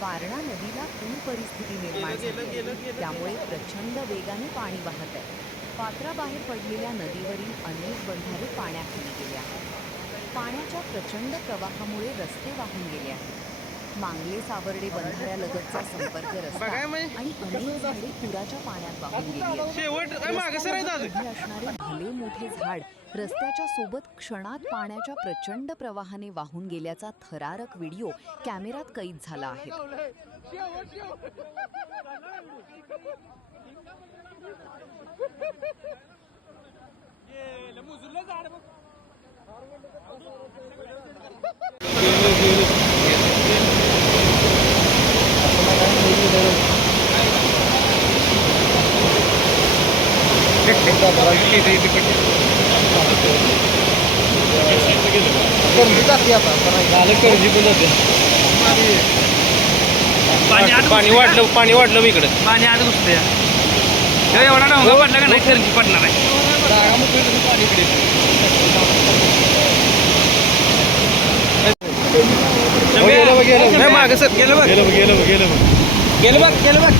वारणा नदीला पूर परिस्थिती निर्माण झाली आहे. त्यामुळे प्रचंड वेगाने पाणी वाहत आहे. पात्राबाहेर पडलेल्या नदीवरील अनेक बंधारे पाण्याखाली गेले आहेत. पाण्याच्या प्रचंड प्रवाहामुळे रस्ते वाहून गेले आहेत. मांगले सावर्डे बंधाऱ्यालगतचा संपर्क रस्ता आणि अनेक झाडे पुराच्या पाण्यात वाहून गेली आहेत. रस्त्यामध्ये उभे असणारे भले मोठे झाड रस्त्याच्या सोबत क्षणात पाण्याच्या प्रचंड प्रवाहाने वाहून गेल्याचा थरारक व्हिडिओ कॅमेऱ्यात कैद झाला आहे. पाणी वाढलं इकडे पाणी आत घुसतंय. एवढा डोंगा पडला का नाही करंजी पडणार आहे. मागे सर गेलं बघ गेलं बघ